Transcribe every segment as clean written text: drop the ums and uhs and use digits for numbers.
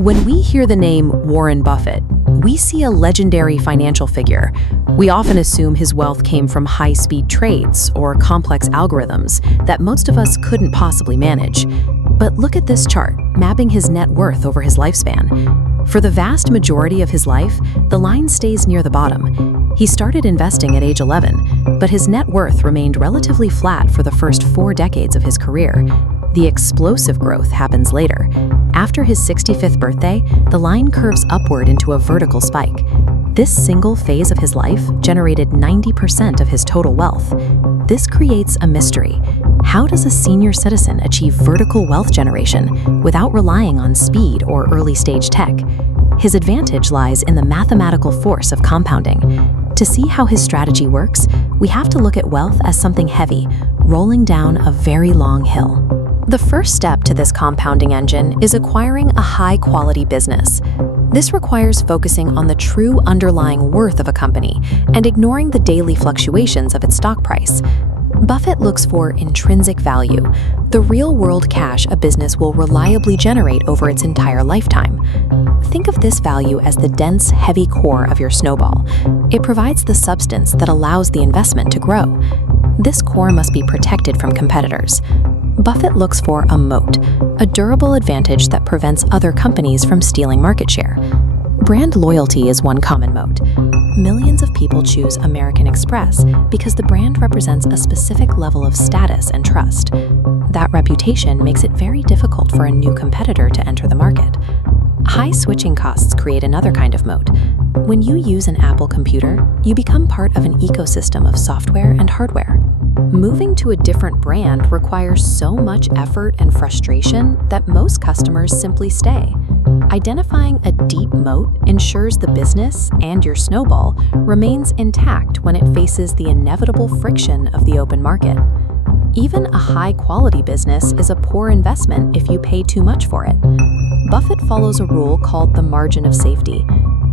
When we hear the name Warren Buffett, we see a legendary financial figure. We often assume his wealth came from high-speed trades or complex algorithms that most of us couldn't possibly manage. But look at this chart, mapping his net worth over his lifespan. For the vast majority of his life, the line stays near the bottom. He started investing at age 11, but his net worth remained relatively flat for the first 4 decades of his career. The explosive growth happens later. After his 65th birthday, the line curves upward into a vertical spike. This single phase of his life generated 90% of his total wealth. This creates a mystery. How does a senior citizen achieve vertical wealth generation without relying on speed or early-stage tech? His advantage lies in the mathematical force of compounding. To see how his strategy works, we have to look at wealth as something heavy, rolling down a very long hill. The first step to this compounding engine is acquiring a high-quality business. This requires focusing on the true underlying worth of a company and ignoring the daily fluctuations of its stock price. Buffett looks for intrinsic value, the real-world cash a business will reliably generate over its entire lifetime. Think of this value as the dense, heavy core of your snowball. It provides the substance that allows the investment to grow. This core must be protected from competitors. Buffett looks for a moat, a durable advantage that prevents other companies from stealing market share. Brand loyalty is one common moat. Millions of people choose American Express because the brand represents a specific level of status and trust. That reputation makes it very difficult for a new competitor to enter the market. High switching costs create another kind of moat. When you use an Apple computer, you become part of an ecosystem of software and hardware. Moving to a different brand requires so much effort and frustration that most customers simply stay. Identifying a deep moat ensures the business and your snowball remains intact when it faces the inevitable friction of the open market. Even a high-quality business is a poor investment if you pay too much for it. Buffett follows a rule called the margin of safety.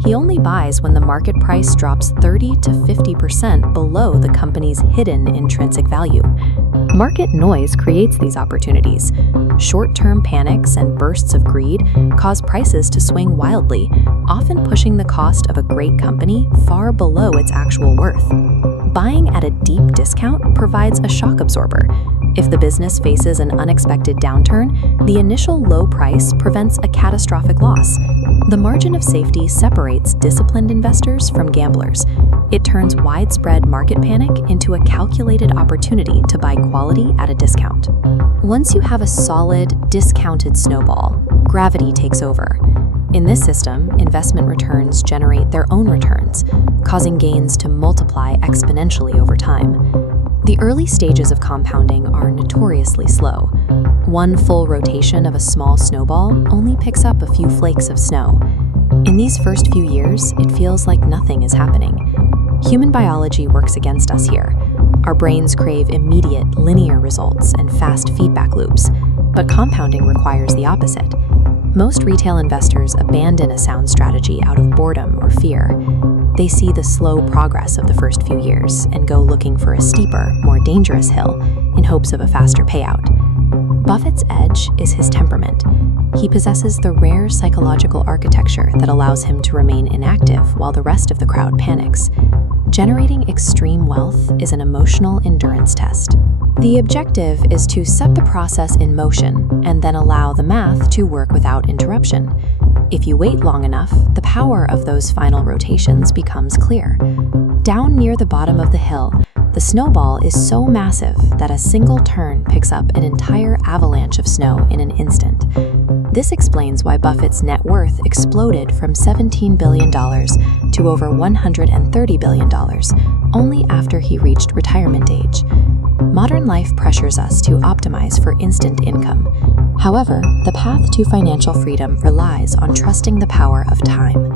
He only buys when the market price drops 30 to 50% below the company's hidden intrinsic value. Market noise creates these opportunities. Short-term panics and bursts of greed cause prices to swing wildly, often pushing the cost of a great company far below its actual worth. Buying at a deep discount provides a shock absorber. If the business faces an unexpected downturn, the initial low price prevents a catastrophic loss. The margin of safety separates disciplined investors from gamblers. It turns widespread market panic into a calculated opportunity to buy quality at a discount. Once you have a solid, discounted snowball, gravity takes over. In this system, investment returns generate their own returns, causing gains to multiply exponentially over time. The early stages of compounding are notoriously slow. One full rotation of a small snowball only picks up a few flakes of snow. In these first few years, it feels like nothing is happening. Human biology works against us here. Our brains crave immediate, linear results and fast feedback loops, but compounding requires the opposite. Most retail investors abandon a sound strategy out of boredom or fear. They see the slow progress of the first few years and go looking for a steeper, more dangerous hill in hopes of a faster payout. Buffett's edge is his temperament. He possesses the rare psychological architecture that allows him to remain inactive while the rest of the crowd panics. Generating extreme wealth is an emotional endurance test. The objective is to set the process in motion and then allow the math to work without interruption. If you wait long enough, the power of those final rotations becomes clear. Down near the bottom of the hill, the snowball is so massive that a single turn picks up an entire avalanche of snow in an instant. This explains why Buffett's net worth exploded from $17 billion to over $130 billion, only after he reached retirement age. Modern life pressures us to optimize for instant income. However, the path to financial freedom relies on trusting the power of time.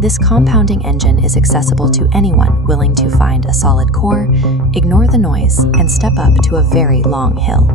This compounding engine is accessible to anyone willing to find a solid core, ignore the noise, and step up to a very long hill.